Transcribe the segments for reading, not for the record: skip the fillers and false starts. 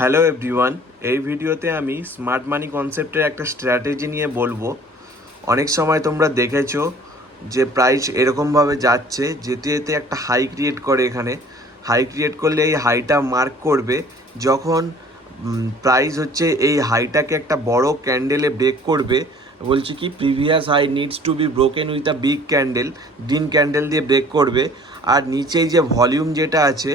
Hello everyone, এই ভিডিওতে আমি স্মার্ট মানি কনসেপ্টের একটা স্ট্র্যাটেজি নিয়ে বলবো। অনেক সময় তোমরা দেখেছো যে প্রাইস এরকমভাবে যাচ্ছে, যেতে যেতে একটা হাই ক্রিয়েট করে। এখানে হাই ক্রিয়েট করলে এই হাইটা মার্ক করবে যখন প্রাইস হচ্ছে এই হাইটাকে একটা বড় ক্যান্ডেলে ব্রেক করবে। বলছি কি, previous high needs to be broken with a big candle, green candle দিয়ে ব্রেক করবে। আর নিচেই যে ভলিউম যেটা আছে,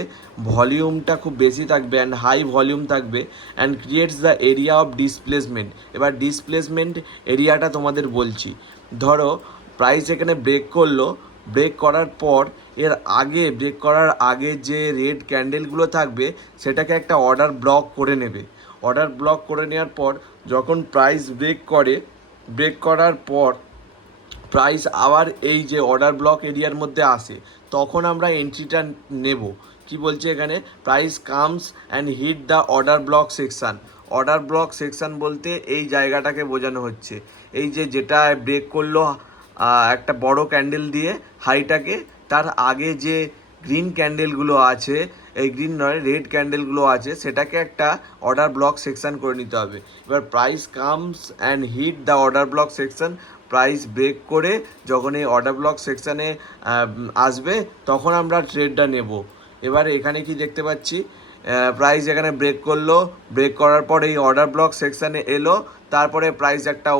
ভলিউমটা খুব বেশি থাকবে অ্যান্ড হাই ভলিউম থাকবে and creates the area of displacement. এবার ডিসপ্লেসমেন্ট এরিয়াটা তোমাদের বলছি। ধরো প্রাইস এখানে ব্রেক করলো, ব্রেক করার পর ব্রেক করার আগে যে রেড ক্যান্ডেলগুলো থাকবে সেটাকে একটা অর্ডার ব্লক করে নেবে। অর্ডার ব্লক করে নেওয়ার পর যখন প্রাইস ব্রেক করার পর প্রাইস আবার এই যে অর্ডার ব্লক এরিয়ার মধ্যে আসে, তখন আমরা এন্ট্রিটা নেব। কি বলছে এখানে, price comes and hit the order block section. Order block section বলতে এই জায়গাটাকে বোঝানো হচ্ছে। এই যে যেটা ব্রেক করলো একটা বড় ক্যান্ডেল দিয়ে হাইটাকে, তার আগে যে গ্রিন ক্যান্ডেলগুলো আছে, এই গ্রিন নয় রেড ক্যান্ডেলগুলো আছে, সেটাকে একটা অর্ডার ব্লক সেকশন করে নিতে হবে। এবার price comes and hit the order block section. Price break করে যখন এই অর্ডার ব্লক সেকশানে আসবে তখন আমরা ট্রেডটা নেব। এবার এখানে কি দেখতে পাচ্ছি, প্রাইস এখানে ব্রেক করলো, ব্রেক করার পর এই অর্ডার ব্লক সেকশানে এলো, তারপরে প্রাইস একটা